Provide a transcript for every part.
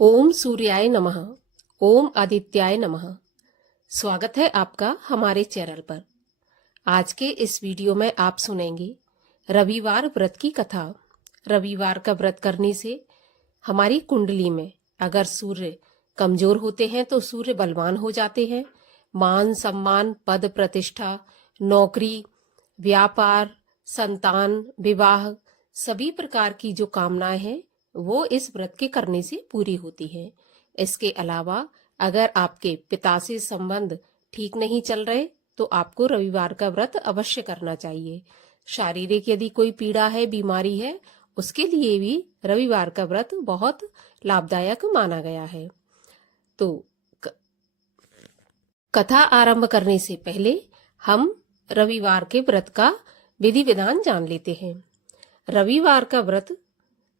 ओम सूर्याय नमः। ओम आदित्याय नमः। स्वागत है आपका हमारे चैनल पर। आज के इस वीडियो में आप सुनेंगे रविवार व्रत की कथा। रविवार का व्रत करने से हमारी कुंडली में अगर सूर्य कमजोर होते हैं तो सूर्य बलवान हो जाते हैं। मान सम्मान, पद प्रतिष्ठा, नौकरी, व्यापार, संतान, विवाह, सभी प्रकार की जो कामनाएं हैं वो इस व्रत के करने से पूरी होती है। इसके अलावा अगर आपके पिता से संबंध ठीक नहीं चल रहे तो आपको रविवार का व्रत अवश्य करना चाहिए। शारीरिक यदि कोई पीड़ा है, बीमारी है, उसके लिए भी रविवार का व्रत बहुत लाभदायक माना गया है। तो कथा आरंभ करने से पहले हम रविवार के व्रत का विधि विधान जान लेते हैं। रविवार का व्रत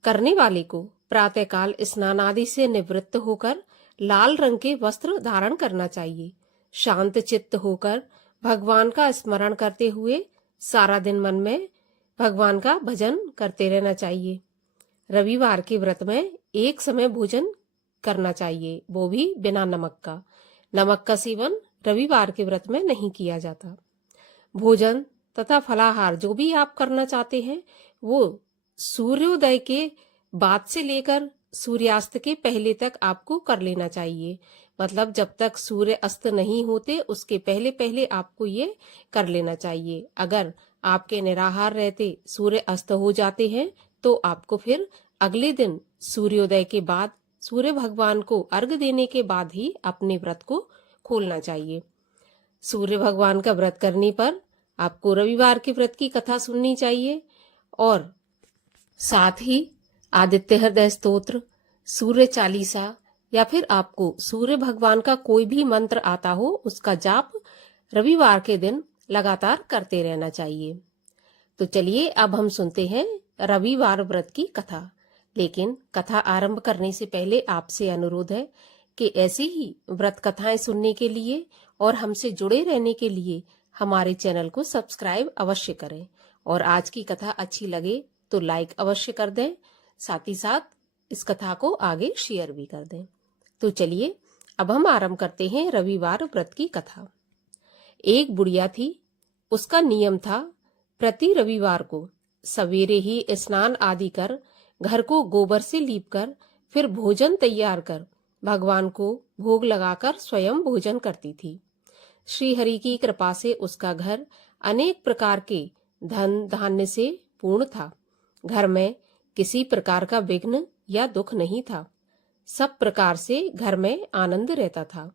करने वाले को प्रातःकाल स्नान आदि से निवृत्त होकर लाल रंग के वस्त्र धारण करना चाहिए। शांत चित्त होकर भगवान का स्मरण करते हुए सारा दिन मन में भगवान का भजन करते रहना चाहिए। रविवार के व्रत में एक समय भोजन करना चाहिए, वो भी बिना नमक का। नमक का सेवन रविवार के व्रत में नहीं किया जाता। भोजन तथा फलाहार जो भी आप करना चाहते हैं वो सूर्योदय के बाद से लेकर सूर्यास्त के पहले तक आपको कर लेना चाहिए। मतलब जब तक सूर्य अस्त नहीं होते उसके पहले पहले आपको ये कर लेना चाहिए। अगर आपके निराहार रहते सूर्य अस्त हो जाते हैं तो आपको फिर अगले दिन सूर्योदय के बाद सूर्य भगवान को अर्घ्य देने के बाद ही अपने व्रत को खोलना चाहिए। सूर्य भगवान का व्रत करने पर आपको रविवार के व्रत की कथा सुननी चाहिए और साथ ही आदित्य हृदय स्तोत्र, सूर्य चालीसा या फिर आपको सूर्य भगवान का कोई भी मंत्र आता हो उसका जाप रविवार के दिन लगातार करते रहना चाहिए। तो चलिए अब हम सुनते हैं रविवार व्रत की कथा। लेकिन कथा आरंभ करने से पहले आपसे अनुरोध है कि ऐसी ही व्रत कथाएं सुनने के लिए और हमसे जुड़े रहने के लिए हमारे चैनल को सब्सक्राइब अवश्य करें और आज की कथा अच्छी लगे तो लाइक अवश्य कर दें। साथ ही साथ इस कथा को आगे शेयर भी कर दें। तो चलिए अब हम आरंभ करते हैं रविवार व्रत की कथा। एक बुढ़िया थी। उसका नियम था प्रति रविवार को सवेरे ही स्नान आदि कर घर को गोबर से लीपकर फिर भोजन तैयार कर भगवान को भोग लगाकर स्वयं भोजन करती थी। श्री हरि की कृपा से उसका घर अनेक प्रकार के धन धान्य से पूर्ण था। घर में किसी प्रकार का विघ्न या दुख नहीं था। सब प्रकार से घर में आनंद रहता था।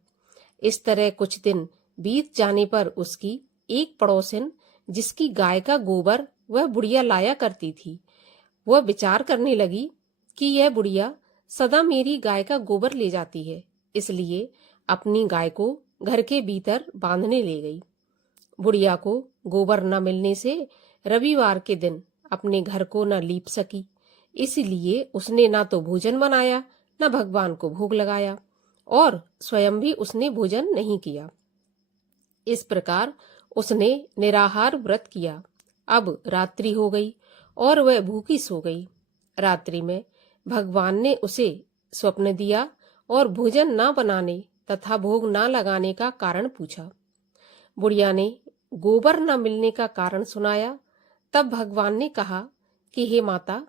इस तरह कुछ दिन बीत जाने पर उसकी एक पड़ोसिन जिसकी गाय का गोबर वह बुढ़िया लाया करती थी, वह विचार करने लगी कि यह बुढ़िया सदा मेरी गाय का गोबर ले जाती है, इसलिए अपनी गाय को घर के भीतर बांधने ले गई। बुढ़िया को गोबर न मिलने से रविवार के दिन अपने घर को न लीप सकी, इसलिए उसने न तो भोजन बनाया न भगवान को भोग लगाया और स्वयं भी उसने भोजन नहीं किया। इस प्रकार उसने निराहार व्रत किया। अब रात्रि हो गई और वह भूखी सो गई। रात्रि में भगवान ने उसे स्वप्न दिया और भोजन न बनाने तथा भोग न लगाने का कारण पूछा। बुढ़िया ने गोबर न मिलने का कारण सुनाया। तब भगवान ने कहा कि हे माता,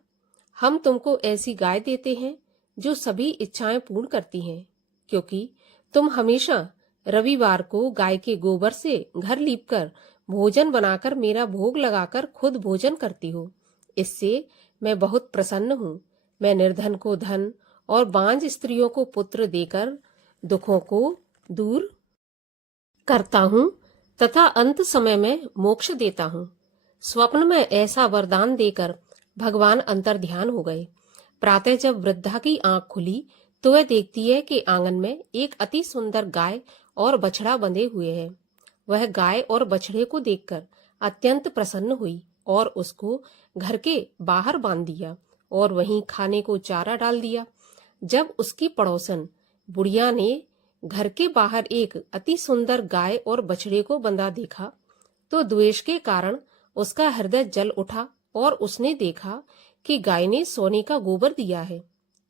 हम तुमको ऐसी गाय देते हैं जो सभी इच्छाएं पूर्ण करती हैं, क्योंकि तुम हमेशा रविवार को गाय के गोबर से घर लीपकर भोजन बनाकर मेरा भोग लगाकर खुद भोजन करती हो। इससे मैं बहुत प्रसन्न हूँ। मैं निर्धन को धन और बांझ स्त्रियों को पुत्र देकर दुखों को दूर करता हूँ तथा अंत समय में मोक्ष देता हूँ। स्वप्न में ऐसा वरदान देकर भगवान अंतर्ध्यान हो गए। प्रातः जब वृद्धा की आंख खुली तो वह देखती है कि आंगन में एक अति सुंदर गाय और बछड़ा बंधे हुए हैं। वह गाय और बछड़े को देखकर अत्यंत प्रसन्न हुई और उसको घर के बाहर बांध दिया और वहीं खाने को चारा डाल दिया। जब उसकी पड़ोसन बुढ़िया ने घर के बाहर एक अति सुंदर गाय और बछड़े को बंधा देखा तो द्वेष के कारण उसका हृदय जल उठा और उसने देखा कि गाय ने सोने का गोबर दिया है,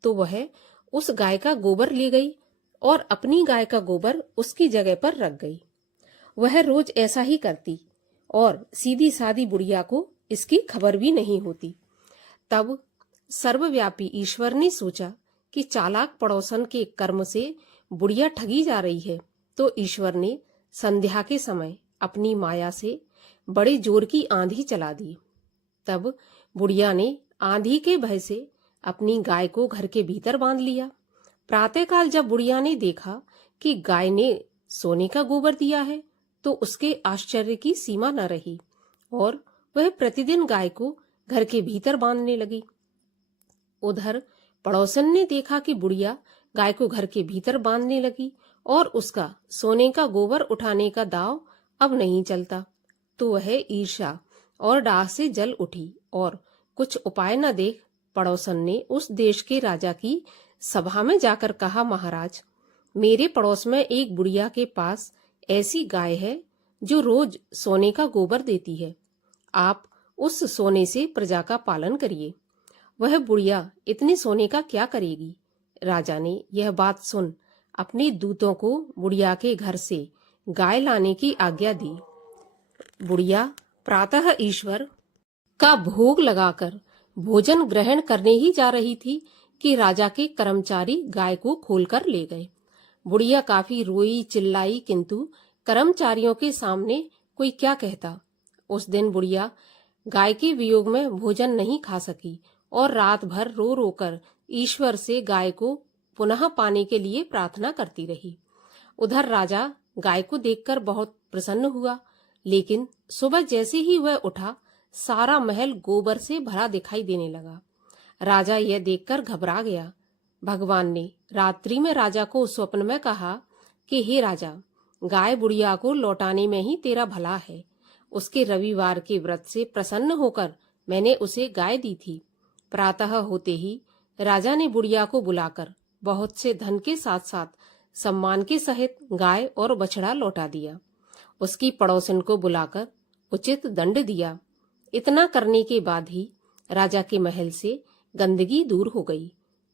तो वह उस गाय का गोबर ले गई और अपनी गाय का गोबर उसकी जगह पर रख गई। वह रोज ऐसा ही करती और सीधी सादी बुढ़िया को इसकी खबर भी नहीं होती। तब सर्वव्यापी ईश्वर ने सोचा कि चालाक पड़ोसन के कर्म से बुढ़िया ठगी जा रही है, तो ईश्वर ने संध्या के समय अपनी माया से बड़े जोर की आंधी चला दी। तब बुढ़िया ने आंधी के भय से अपनी गाय को घर के भीतर बांध लिया। प्रातःकाल जब बुढ़िया ने देखा कि गाय ने सोने का गोबर दिया है, तो उसके आश्चर्य की सीमा न रही और वह प्रतिदिन गाय को घर के भीतर बांधने लगी। उधर पड़ोसन ने देखा कि बुढ़िया गाय को घर के भीतर बांधने लगी और उसका सोने का गोबर उठाने का दांव अब नहीं चलता, तो वह ईर्ष्या और डाह से जल उठी और कुछ उपाय न देख पड़ोसन ने उस देश के राजा की सभा में जाकर कहा, महाराज, मेरे पड़ोस में एक बुढ़िया के पास ऐसी गाय है जो रोज सोने का गोबर देती है। आप उस सोने से प्रजा का पालन करिए। वह बुढ़िया इतने सोने का क्या करेगी? राजा ने यह बात सुन अपने दूतों को बुढ़िया के घर से गाय लाने की आज्ञा दी। बुढ़िया प्रातः ईश्वर का भोग लगाकर भोजन ग्रहण करने ही जा रही थी कि राजा के कर्मचारी गाय को खोलकर ले गए। बुढ़िया काफी रोई चिल्लाई, किंतु कर्मचारियों के सामने कोई क्या कहता। उस दिन बुढ़िया गाय के वियोग में भोजन नहीं खा सकी और रात भर रो रोकर ईश्वर से गाय को पुनः पाने के लिए प्रार्थना करती रही। उधर राजा गाय को देखकर बहुत प्रसन्न हुआ, लेकिन सुबह जैसे ही वह उठा, सारा महल गोबर से भरा दिखाई देने लगा। राजा यह देखकर घबरा गया। भगवान ने रात्रि में राजा को स्वप्न में कहा कि हे राजा, गाय बुढ़िया को लौटाने में ही तेरा भला है। उसके रविवार के व्रत से प्रसन्न होकर मैंने उसे गाय दी थी। प्रातः होते ही राजा ने बुढ़िया को बुलाकर बहुत से धन के साथ साथ सम्मान के सहित गाय और बछड़ा लौटा दिया। उसकी पड़ोसन को बुलाकर उचित दंड दिया। इतना करने के बाद ही राजा के महल से गंदगी दूर हो गई।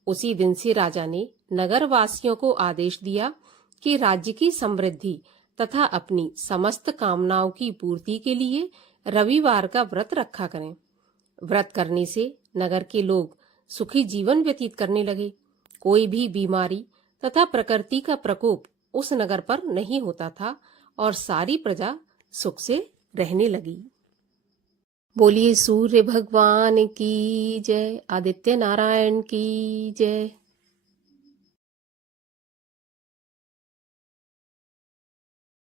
उसी दिन से राजा ने नगर वासियों को आदेश दिया कि राज्य की समृद्धि तथा अपनी समस्त कामनाओं की पूर्ति के लिए रविवार का व्रत रखा करें। व्रत करने से नगर के लोग सुखी जीवन व्यतीत करने लगे। कोई भी बीमारी तथा प्रकृति का प्रकोप उस नगर पर नहीं होता था और सारी प्रजा सुख से रहने लगी। बोलिए सूर्य भगवान की जय, आदित्य नारायण की जय।